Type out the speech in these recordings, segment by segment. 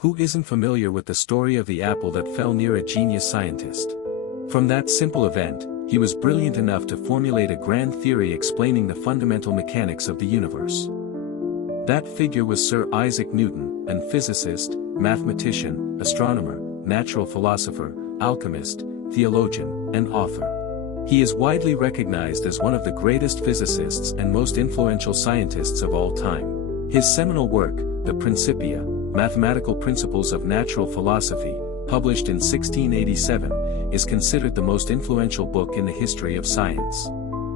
Who isn't familiar with the story of the apple that fell near a genius scientist? From that simple event, he was brilliant enough to formulate a grand theory explaining the fundamental mechanics of the universe. That figure was Sir Isaac Newton, an physicist, mathematician, astronomer, natural philosopher, alchemist, theologian, and author. He is widely recognized as one of the greatest physicists and most influential scientists of all time. His seminal work, the Principia, Mathematical Principles of Natural Philosophy, published in 1687, is considered the most influential book in the history of science.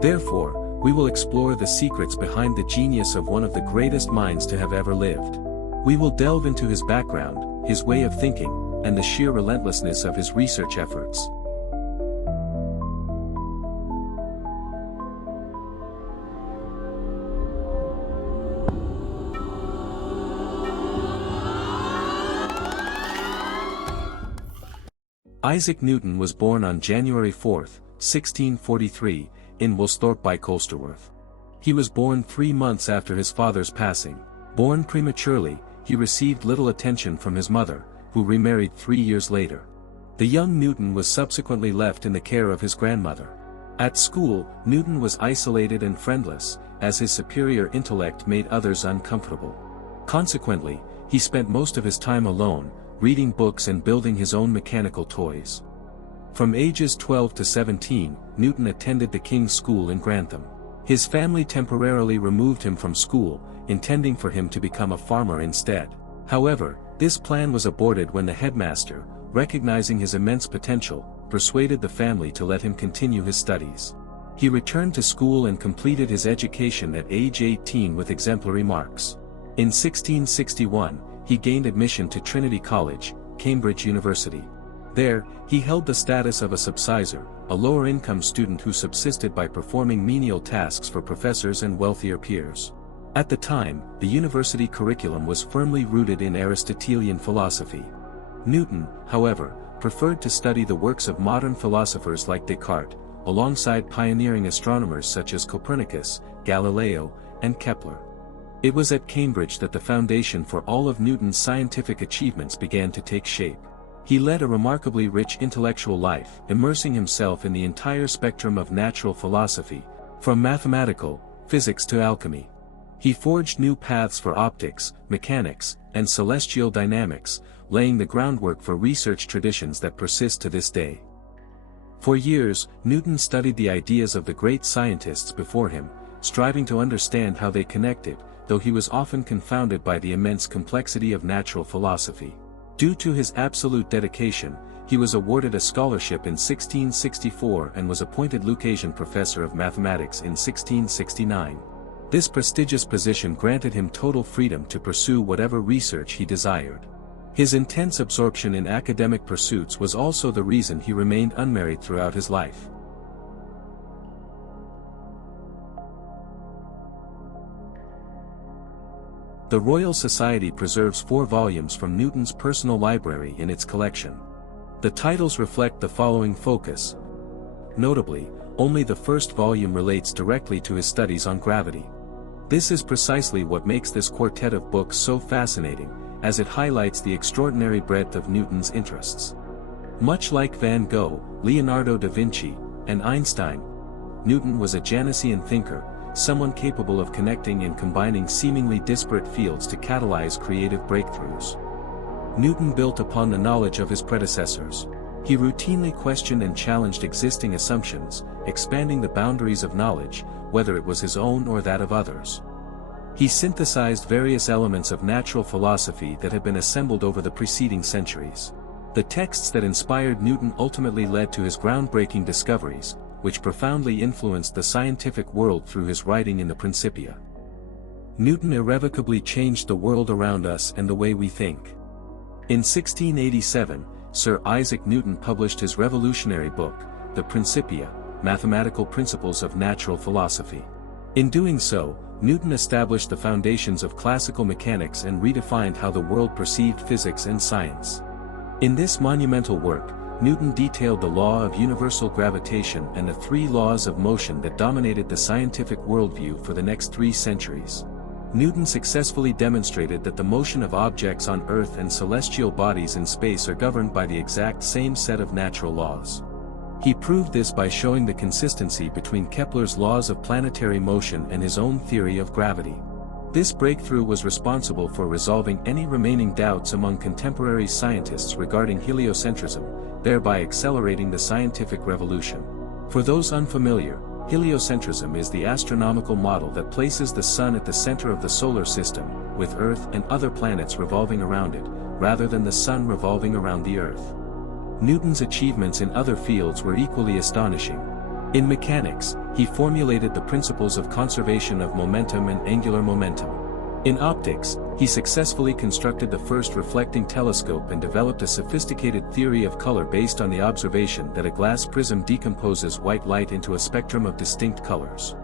Therefore, we will explore the secrets behind the genius of one of the greatest minds to have ever lived. We will delve into his background, his way of thinking, and the sheer relentlessness of his research efforts. Isaac Newton was born on January 4, 1643, in Woolsthorpe by Colsterworth. He was born 3 months after his father's passing. Born prematurely, he received little attention from his mother, who remarried 3 years later. The young Newton was subsequently left in the care of his grandmother. At school, Newton was isolated and friendless, as his superior intellect made others uncomfortable. Consequently, he spent most of his time alone, reading books and building his own mechanical toys. From ages 12 to 17, Newton attended the King's School in Grantham. His family temporarily removed him from school, intending for him to become a farmer instead. However, this plan was aborted when the headmaster, recognizing his immense potential, persuaded the family to let him continue his studies. He returned to school and completed his education at age 18 with exemplary marks. In 1661, he gained admission to Trinity College, Cambridge University. There, he held the status of a subsizar, a lower-income student who subsisted by performing menial tasks for professors and wealthier peers. At the time, the university curriculum was firmly rooted in Aristotelian philosophy. Newton, however, preferred to study the works of modern philosophers like Descartes, alongside pioneering astronomers such as Copernicus, Galileo, and Kepler. It was at Cambridge that the foundation for all of Newton's scientific achievements began to take shape. He led a remarkably rich intellectual life, immersing himself in the entire spectrum of natural philosophy, from mathematical, physics to alchemy. He forged new paths for optics, mechanics, and celestial dynamics, laying the groundwork for research traditions that persist to this day. For years, Newton studied the ideas of the great scientists before him, striving to understand how they connected, though he was often confounded by the immense complexity of natural philosophy. Due to his absolute dedication, he was awarded a scholarship in 1664 and was appointed Lucasian Professor of Mathematics in 1669. This prestigious position granted him total freedom to pursue whatever research he desired. His intense absorption in academic pursuits was also the reason he remained unmarried throughout his life. The Royal Society preserves 4 volumes from Newton's personal library in its collection. The titles reflect the following focus. Notably, only the first volume relates directly to his studies on gravity. This is precisely what makes this quartet of books so fascinating, as it highlights the extraordinary breadth of Newton's interests. Much like Van Gogh, Leonardo da Vinci, and Einstein, Newton was a Janussean thinker, someone capable of connecting and combining seemingly disparate fields to catalyze creative breakthroughs. Newton built upon the knowledge of his predecessors. He routinely questioned and challenged existing assumptions, expanding the boundaries of knowledge, whether it was his own or that of others. He synthesized various elements of natural philosophy that had been assembled over the preceding centuries. The texts that inspired Newton ultimately led to his groundbreaking discoveries, which profoundly influenced the scientific world through his writing in the Principia. Newton irrevocably changed the world around us and the way we think. In 1687, Sir Isaac Newton published his revolutionary book, the Principia, Mathematical Principles of Natural Philosophy. In doing so, Newton established the foundations of classical mechanics and redefined how the world perceived physics and science. In this monumental work, Newton detailed the law of universal gravitation and the 3 laws of motion that dominated the scientific worldview for the next 3 centuries. Newton successfully demonstrated that the motion of objects on Earth and celestial bodies in space are governed by the exact same set of natural laws. He proved this by showing the consistency between Kepler's laws of planetary motion and his own theory of gravity. This breakthrough was responsible for resolving any remaining doubts among contemporary scientists regarding heliocentrism, thereby accelerating the scientific revolution. For those unfamiliar, heliocentrism is the astronomical model that places the Sun at the center of the solar system, with Earth and other planets revolving around it, rather than the Sun revolving around the Earth. Newton's achievements in other fields were equally astonishing. In mechanics, he formulated the principles of conservation of momentum and angular momentum. In optics, he successfully constructed the first reflecting telescope and developed a sophisticated theory of color based on the observation that a glass prism decomposes white light into a spectrum of distinct colors.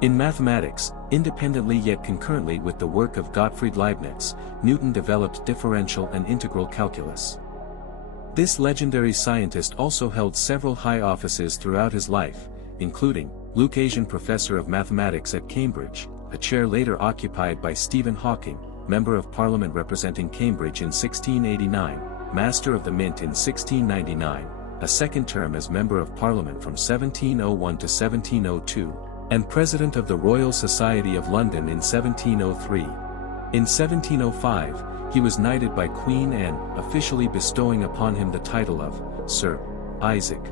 In mathematics, independently yet concurrently with the work of Gottfried Leibniz, Newton developed differential and integral calculus. This legendary scientist also held several high offices throughout his life, including Lucasian Professor of Mathematics at Cambridge, a chair later occupied by Stephen Hawking, Member of Parliament representing Cambridge in 1689, Master of the Mint in 1699, a second term as Member of Parliament from 1701 to 1702, and President of the Royal Society of London in 1703. In 1705, he was knighted by Queen Anne, officially bestowing upon him the title of Sir Isaac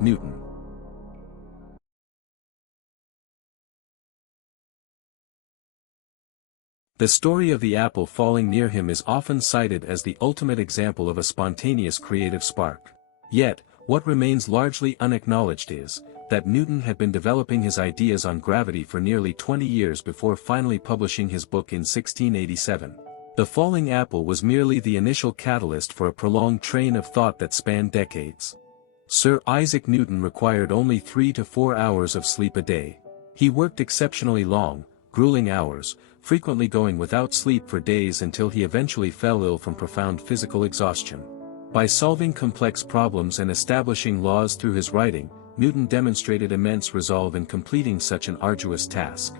Newton. The story of the apple falling near him is often cited as the ultimate example of a spontaneous creative spark. Yet, what remains largely unacknowledged is that Newton had been developing his ideas on gravity for nearly 20 years before finally publishing his book in 1687. The falling apple was merely the initial catalyst for a prolonged train of thought that spanned decades. Sir Isaac Newton required only 3 to 4 hours of sleep a day. He worked exceptionally long, grueling hours, frequently going without sleep for days until he eventually fell ill from profound physical exhaustion. By solving complex problems and establishing laws through his writing, Newton demonstrated immense resolve in completing such an arduous task.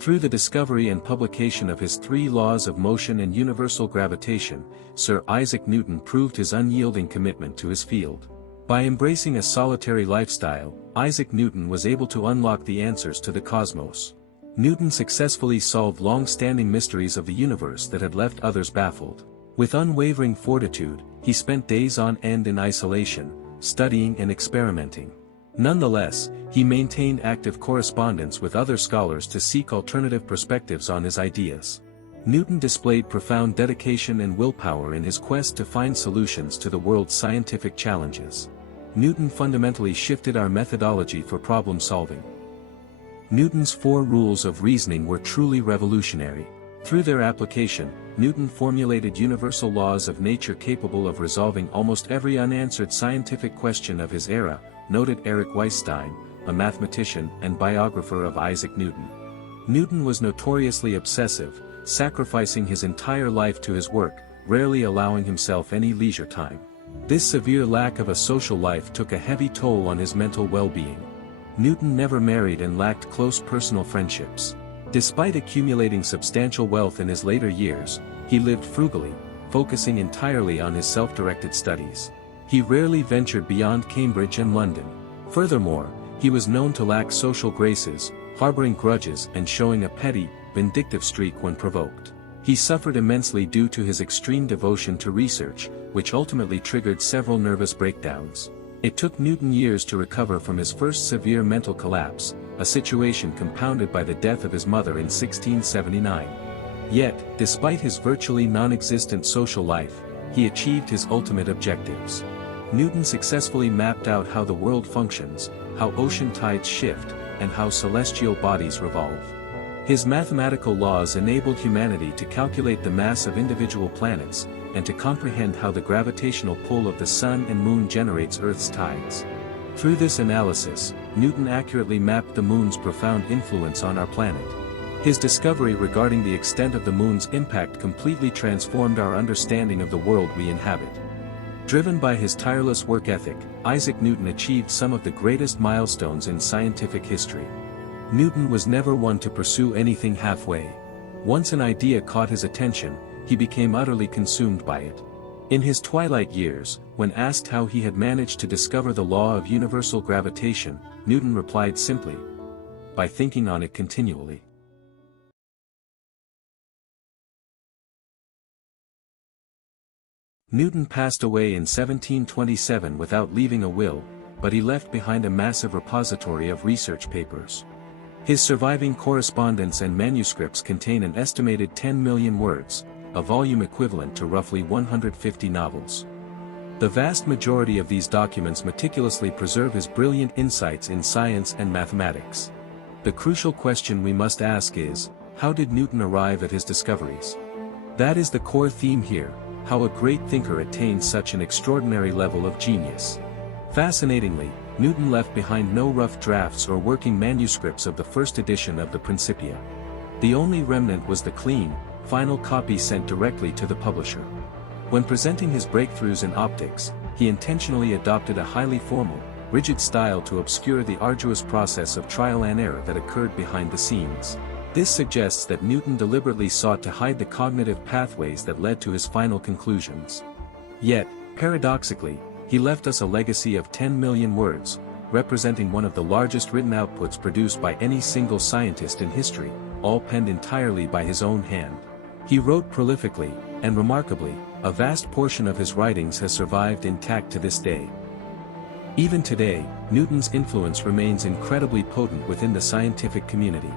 Through the discovery and publication of his 3 laws of motion and universal gravitation, Sir Isaac Newton proved his unyielding commitment to his field. By embracing a solitary lifestyle, Isaac Newton was able to unlock the answers to the cosmos. Newton successfully solved long-standing mysteries of the universe that had left others baffled. With unwavering fortitude, he spent days on end in isolation, studying and experimenting. Nonetheless, he maintained active correspondence with other scholars to seek alternative perspectives on his ideas. Newton displayed profound dedication and willpower in his quest to find solutions to the world's scientific challenges. Newton fundamentally shifted our methodology for problem solving. Newton's 4 rules of reasoning were truly revolutionary. Through their application, Newton formulated universal laws of nature capable of resolving almost every unanswered scientific question of his era, noted Eric Weisstein, a mathematician and biographer of Isaac Newton. Newton was notoriously obsessive, sacrificing his entire life to his work, rarely allowing himself any leisure time. This severe lack of a social life took a heavy toll on his mental well-being. Newton never married and lacked close personal friendships. Despite accumulating substantial wealth in his later years, he lived frugally, focusing entirely on his self-directed studies. He rarely ventured beyond Cambridge and London. Furthermore, he was known to lack social graces, harboring grudges and showing a petty, vindictive streak when provoked. He suffered immensely due to his extreme devotion to research, which ultimately triggered several nervous breakdowns. It took Newton years to recover from his first severe mental collapse, a situation compounded by the death of his mother in 1679. Yet, despite his virtually non-existent social life, he achieved his ultimate objectives. Newton successfully mapped out how the world functions, how ocean tides shift, and how celestial bodies revolve. His mathematical laws enabled humanity to calculate the mass of individual planets, and to comprehend how the gravitational pull of the Sun and Moon generates Earth's tides. Through this analysis, Newton accurately mapped the Moon's profound influence on our planet. His discovery regarding the extent of the Moon's impact completely transformed our understanding of the world we inhabit. Driven by his tireless work ethic, Isaac Newton achieved some of the greatest milestones in scientific history. Newton was never one to pursue anything halfway. Once an idea caught his attention, he became utterly consumed by it. In his twilight years, when asked how he had managed to discover the law of universal gravitation, Newton replied simply, "By thinking on it continually." Newton passed away in 1727 without leaving a will, but he left behind a massive repository of research papers. His surviving correspondence and manuscripts contain an estimated 10 million words, a volume equivalent to roughly 150 novels. The vast majority of these documents meticulously preserve his brilliant insights in science and mathematics. The crucial question we must ask is, how did Newton arrive at his discoveries? That is the core theme here. How a great thinker attained such an extraordinary level of genius. Fascinatingly, Newton left behind no rough drafts or working manuscripts of the first edition of the Principia. The only remnant was the clean, final copy sent directly to the publisher. When presenting his breakthroughs in optics, he intentionally adopted a highly formal, rigid style to obscure the arduous process of trial and error that occurred behind the scenes. This suggests that Newton deliberately sought to hide the cognitive pathways that led to his final conclusions. Yet, paradoxically, he left us a legacy of 10 million words, representing one of the largest written outputs produced by any single scientist in history, all penned entirely by his own hand. He wrote prolifically, and remarkably, a vast portion of his writings has survived intact to this day. Even today, Newton's influence remains incredibly potent within the scientific community.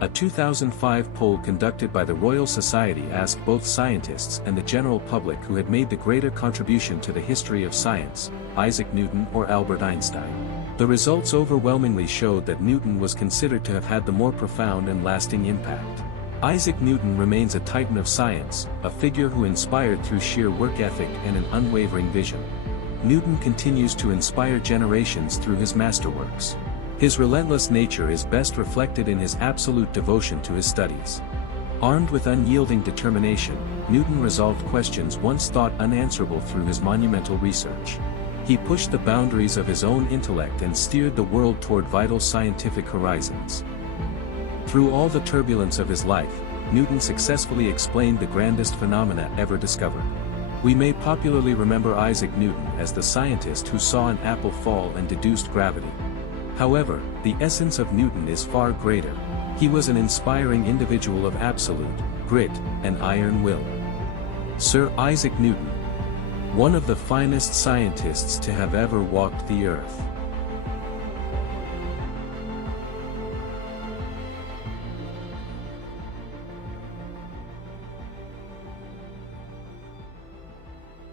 A 2005 poll conducted by the Royal Society asked both scientists and the general public who had made the greater contribution to the history of science, Isaac Newton or Albert Einstein. The results overwhelmingly showed that Newton was considered to have had the more profound and lasting impact. Isaac Newton remains a titan of science, a figure who inspired through sheer work ethic and an unwavering vision. Newton continues to inspire generations through his masterworks. His relentless nature is best reflected in his absolute devotion to his studies. Armed with unyielding determination, Newton resolved questions once thought unanswerable through his monumental research. He pushed the boundaries of his own intellect and steered the world toward vital scientific horizons. Through all the turbulence of his life, Newton successfully explained the grandest phenomena ever discovered. We may popularly remember Isaac Newton as the scientist who saw an apple fall and deduced gravity. However, the essence of Newton is far greater. He was an inspiring individual of absolute grit and iron will. Sir Isaac Newton, one of the finest scientists to have ever walked the earth.